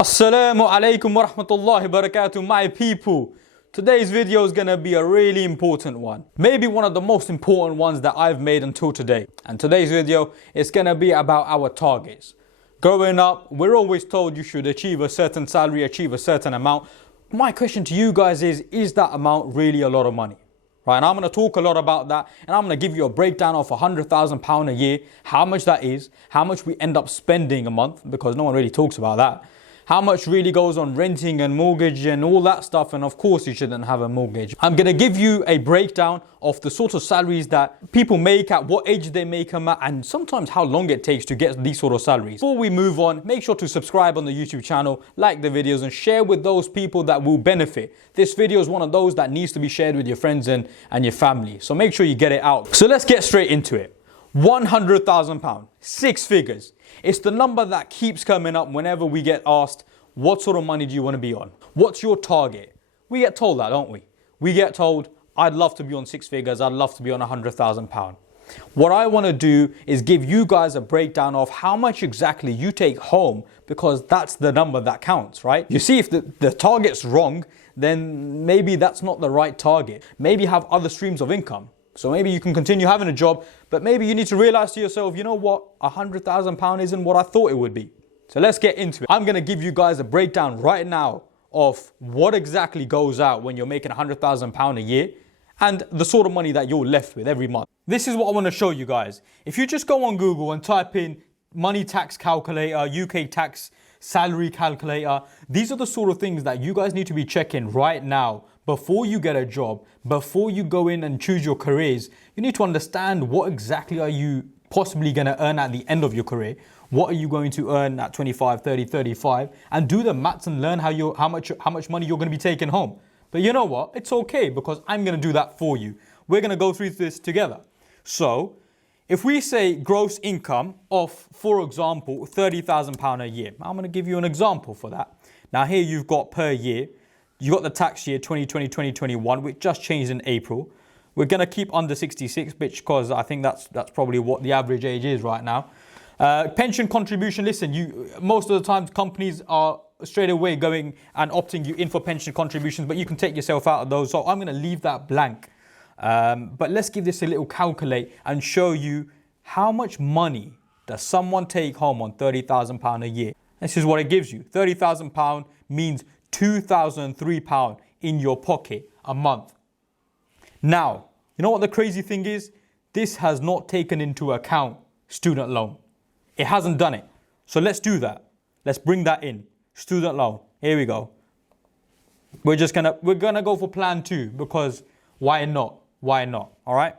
Assalamu alaikum wa rahmatullahi wa barakatuh, my people. Today's video is gonna be a really important one. Maybe one of the most important ones that I've made until today. And today's video is gonna be about our targets. Growing up, we're always told you should achieve a certain salary, achieve a certain amount. My question to you guys is that amount really a lot of money? Right, and I'm going to talk a lot about that, and I'm going to give you a breakdown of £100,000 a year, how much that is, how much we end up spending a month, because no one really talks about that. How much really goes on renting and mortgage and all that stuff, and of course you shouldn't have a mortgage. I'm going to give you a breakdown of the sort of salaries that people make, at what age they make them at, and sometimes how long it takes to get these sort of salaries. Before we move on, make sure to subscribe on the YouTube channel, like the videos, and share with those people that will benefit. This video is one of those that needs to be shared with your friends and your family, so make sure you get it out. So let's get straight into it. £100,000, six figures. It's the number that keeps coming up whenever we get asked, what sort of money do you want to be on? What's your target? We get told that, don't we? We get told, I'd love to be on six figures. I'd love to be on £100,000. What I want to do is give you guys a breakdown of how much exactly you take home, because that's the number that counts, right? You see, if the target's wrong, then maybe that's not the right target. Maybe have other streams of income. So maybe you can continue having a job, but maybe you need to realize to yourself, you know what, £100,000 isn't what I thought it would be. So let's get into it. I'm going to give you guys a breakdown right now of what exactly goes out when you're making £100,000 a year and the sort of money that you're left with every month. This is what I want to show you guys. If you just go on Google and type in money tax calculator, UK tax salary calculator, these are the sort of things that you guys need to be checking right now. Before you get a job, before you go in and choose your careers, you need to understand what exactly are you possibly going to earn at the end of your career. What are you going to earn at 25, 30, 35, and do the maths and learn how much money you're going to be taking home. But you know what? It's okay, because I'm going to do that for you. We're going to go through this together. So if we say gross income of, for example, £30,000 a year, I'm going to give you an example for that. Now here you've got per year. You got the tax year 2020, 2021, which just changed in April. We're going to keep under 66, because I think that's probably what the average age is right now. Pension contribution, listen, most of the time companies are straight away going and opting you in for pension contributions, but you can take yourself out of those. So I'm going to leave that blank. But let's give this a little calculate and show you how much money does someone take home on £30,000 a year. This is what it gives you. £30,000 means £2,003 in your pocket a month. Now, you know what the crazy thing is? This has not taken into account student loan. It hasn't done it. So let's do that. Let's bring that in. Student loan. Here we go. We're gonna go for plan 2, because why not? Why not? All right.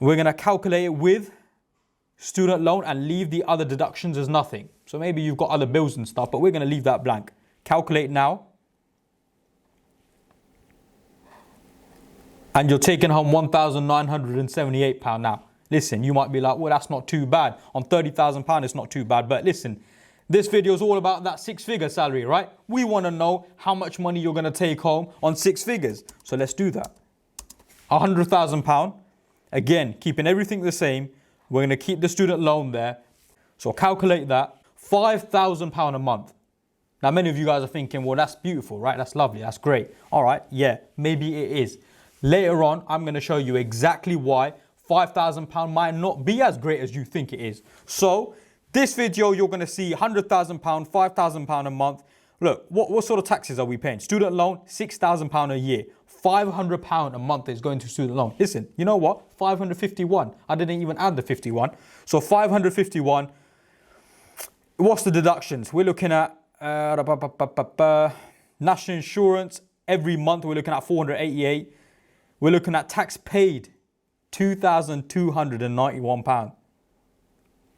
We're gonna calculate it with student loan and leave the other deductions as nothing. So maybe you've got other bills and stuff, but we're gonna leave that blank. Calculate now. And you're taking home £1,978 now. Listen, you might be like, well, that's not too bad. On £30,000, it's not too bad. But listen, this video is all about that six-figure salary, right? We want to know how much money you're going to take home on six figures. So let's do that. £100,000. Again, keeping everything the same. We're going to keep the student loan there. So calculate that. £5,000 a month. Now, many of you guys are thinking, well, that's beautiful, right? That's lovely. That's great. All right. Yeah, maybe it is. Later on, I'm going to show you exactly why £5,000 might not be as great as you think it is. So this video, you're going to see £100,000, £5,000 a month. Look, what sort of taxes are we paying? Student loan, £6,000 a year. £500 a month is going to student loan. Listen, you know what? 551. I didn't even add the 51. So 551. What's the deductions? We're looking at national insurance. Every month we're looking at 488. We're looking at tax paid, £2,291.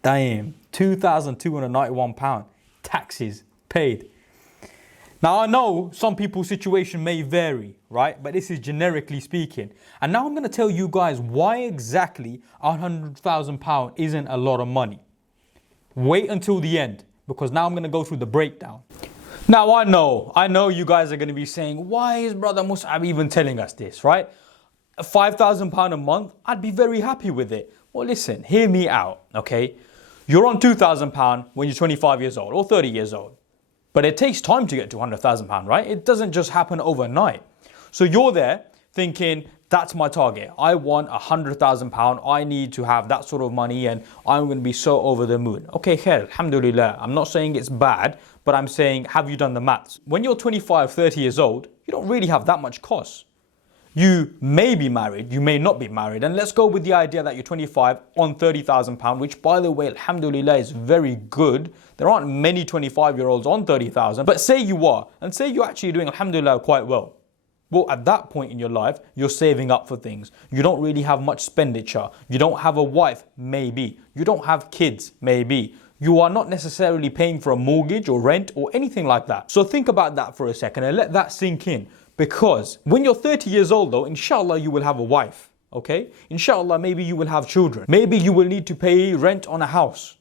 Damn, £2,291 taxes paid. Now I know some people's situation may vary, right? But this is generically speaking. And now I'm going to tell you guys why exactly £100,000 isn't a lot of money. Wait until the end, because now I'm going to go through the breakdown. Now I know you guys are going to be saying, why is Brother Mus'ab even telling us this, right? £5,000 a month, I'd be very happy with it. Well, listen, hear me out, okay? You're on £2,000 when you're 25 years old or 30 years old. But it takes time to get to £100,000, right? It doesn't just happen overnight. So you're there thinking, that's my target. I want £100,000. I need to have that sort of money and I'm going to be so over the moon. Okay, khair, alhamdulillah. I'm not saying it's bad, but I'm saying, have you done the maths? When you're 25, 30 years old, you don't really have that much costs. You may be married, you may not be married. And let's go with the idea that you're 25 on £30,000, which by the way, alhamdulillah, is very good. There aren't many 25-year-olds on 30,000, but say you are, and say you're actually doing, alhamdulillah, quite well. Well, at that point in your life, you're saving up for things. You don't really have much expenditure. You don't have a wife, maybe. You don't have kids, maybe. You are not necessarily paying for a mortgage or rent or anything like that. So think about that for a second and let that sink in. Because when you're 30 years old though, inshallah you will have a wife, okay? Inshallah maybe you will have children. Maybe you will need to pay rent on a house,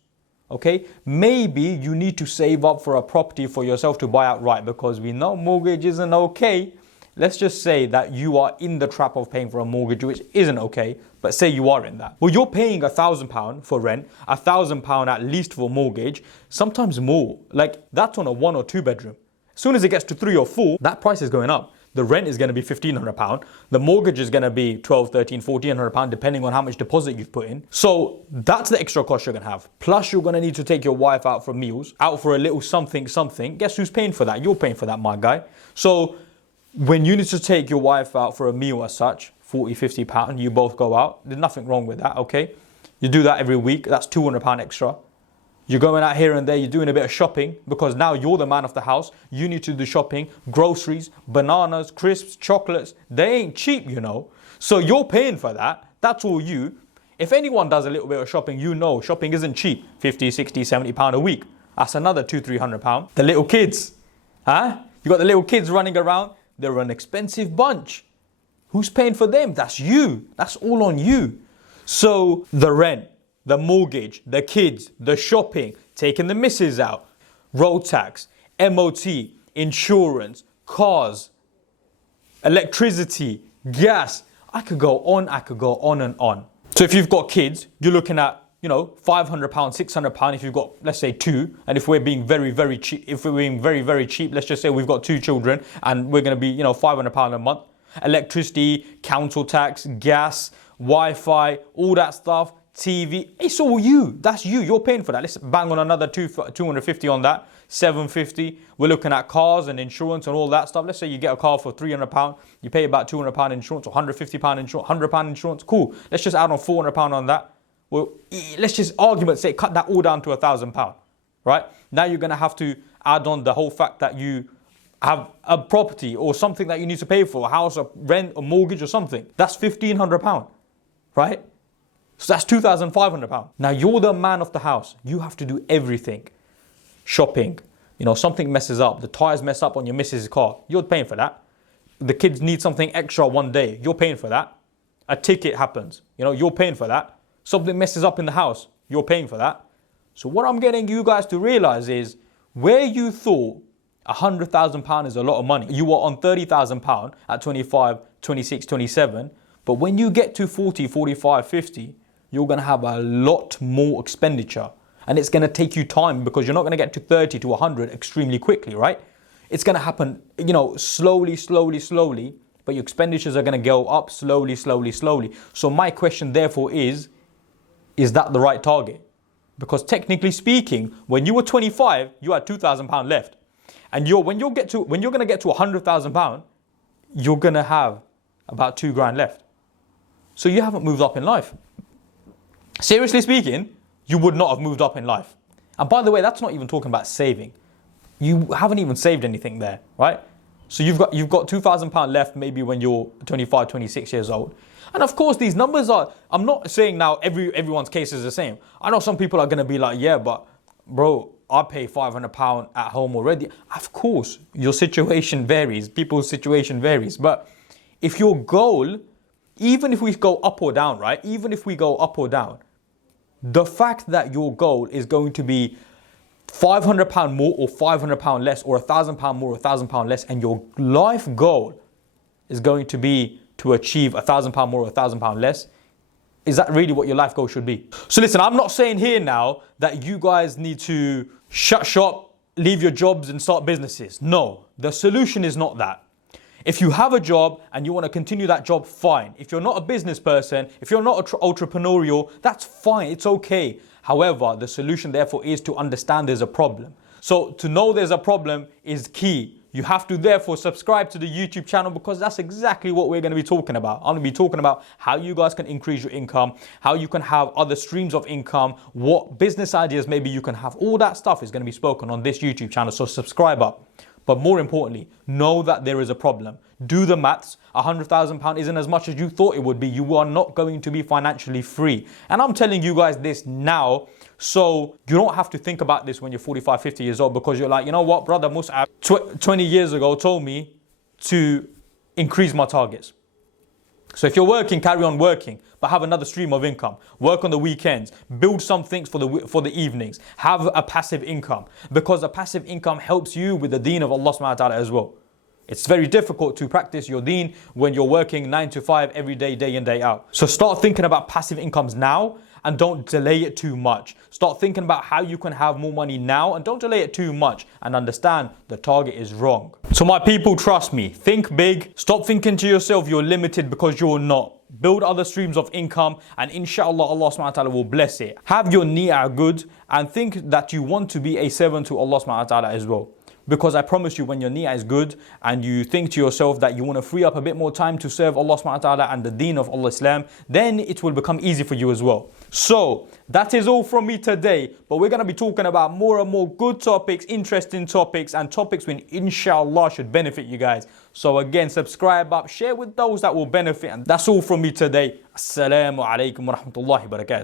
okay? Maybe you need to save up for a property for yourself to buy outright because we know mortgage isn't okay. Let's just say that you are in the trap of paying for a mortgage, which isn't okay, but say you are in that. Well, you're paying £1,000 for rent, £1,000 at least for mortgage, sometimes more. Like that's on a 1 or 2 bedroom. As soon as it gets to 3 or 4, that price is going up. The rent is going to be £1,500. The mortgage is going to be £1,200, £1,300, £1,400, depending on how much deposit you've put in. So that's the extra cost you're going to have. Plus you're going to need to take your wife out for meals, out for a little something. Guess who's paying for that? You're paying for that, my guy. So when you need to take your wife out for a meal as such, £40, £50, you both go out. There's nothing wrong with that, okay? You do that every week. That's £200 extra. You're going out here and there, you're doing a bit of shopping because now you're the man of the house. You need to do shopping, groceries, bananas, crisps, chocolates. They ain't cheap, you know. So you're paying for that. That's all you. If anyone does a little bit of shopping, you know shopping isn't cheap. 50, 60, 70 pound a week. That's another 200, 300 pound. The little kids, huh? You got the little kids running around. They're an expensive bunch. Who's paying for them? That's you. That's all on you. So the rent, the mortgage, the kids, the shopping, taking the missus out, road tax, MOT, insurance, cars, electricity, gas. I could go on and on. So if you've got kids, you're looking at, £500, £600 if you've got, let's say 2. And if we're being very, very cheap, very cheap, let's just say we've got 2 children and we're going to be, £500 a month. Electricity, council tax, gas, Wi-Fi, all that stuff. TV, it's all you. That's you. You're paying for that. Let's bang on another 250 on that. 750. We're looking at cars and insurance and all that stuff. Let's say you get a car for £300. You pay about £200 insurance or £150 insurance, £100 insurance. Cool. Let's just add on £400 on that. Well, let's just say cut that all down to £1,000, right? Now you're going to have to add on the whole fact that you have a property or something that you need to pay for, a house, a rent, a mortgage or something. That's £1,500, right? So that's £2,500. Now you're the man of the house. You have to do everything. Shopping, something messes up. The tires mess up on your missus' car. You're paying for that. The kids need something extra one day. You're paying for that. A ticket happens. You're paying for that. Something messes up in the house. You're paying for that. So what I'm getting you guys to realize is where you thought £100,000 is a lot of money. You are on £30,000 at 25, 26, 27. But when you get to 40, 45, 50, you're going to have a lot more expenditure. And it's going to take you time because you're not going to get to 30 to 100 extremely quickly, right? It's going to happen, slowly. But your expenditures are going to go up slowly. So my question therefore is that the right target? Because technically speaking, when you were 25, you had £2,000 left. And when you're going to get to £100,000, you're going to have about £2,000 left. So you haven't moved up in life. Seriously speaking, you would not have moved up in life. And by the way, that's not even talking about saving. You haven't even saved anything there, right? So you've got £2,000 left maybe when you're 25, 26 years old. And of course, these numbers I'm not saying now everyone's case is the same. I know some people are going to be like, yeah, but bro, I pay £500 at home already. Of course, your situation varies. People's situation varies. But if your goal, even if we go up or down, right? Even if we go up or down, the fact that your goal is going to be £500 more or £500 less or £1,000 more or £1,000 less, and your life goal is going to be to achieve £1,000 more or £1,000 less, is that really what your life goal should be? So listen, I'm not saying here now that you guys need to shut shop, leave your jobs and start businesses. No, the solution is not that. If you have a job and you want to continue that job, fine. If you're not a business person, if you're not entrepreneurial, that's fine, it's okay. However, the solution therefore is to understand there's a problem. So to know there's a problem is key. You have to therefore subscribe to the YouTube channel, because that's exactly what we're going to be talking about. I'm going to be talking about how you guys can increase your income, how you can have other streams of income, what business ideas maybe you can have. All that stuff is going to be spoken on this YouTube channel, so subscribe up. But more importantly, know that there is a problem. Do the maths. £100,000 isn't as much as you thought it would be. You are not going to be financially free. And I'm telling you guys this now, so you don't have to think about this when you're 45, 50 years old, because you're like, you know what, brother Mus'ab 20 years ago told me to increase my targets. So if you're working, carry on working, but have another stream of income. Work on the weekends. Build some things for the evenings. Have a passive income, because a passive income helps you with the deen of Allah subhanahu wa ta'ala as well. It's very difficult to practice your deen when you're working 9 to 5 every day, day in, day out. So start thinking about passive incomes now, and don't delay it too much. Start thinking about how you can have more money now, and don't delay it too much, and understand the target is wrong. So my people, trust me, think big. Stop thinking to yourself you're limited, because you're not. Build other streams of income, and inshallah Allah subhanahu wa ta'ala will bless it. Have your niyyah good, and think that you want to be a servant to Allah subhanahu wa ta'ala as well. Because I promise you, when your niyyah is good and you think to yourself that you want to free up a bit more time to serve Allah subhanahu wa ta'ala and the deen of Allah Islam, then it will become easy for you as well. So that is all from me today, but we're going to be talking about more and more good topics, interesting topics, and topics which inshallah should benefit you guys. So again, subscribe up, share with those that will benefit, and that's all from me today. Assalamu alaikum wa rahmatullahi wa barakatuh.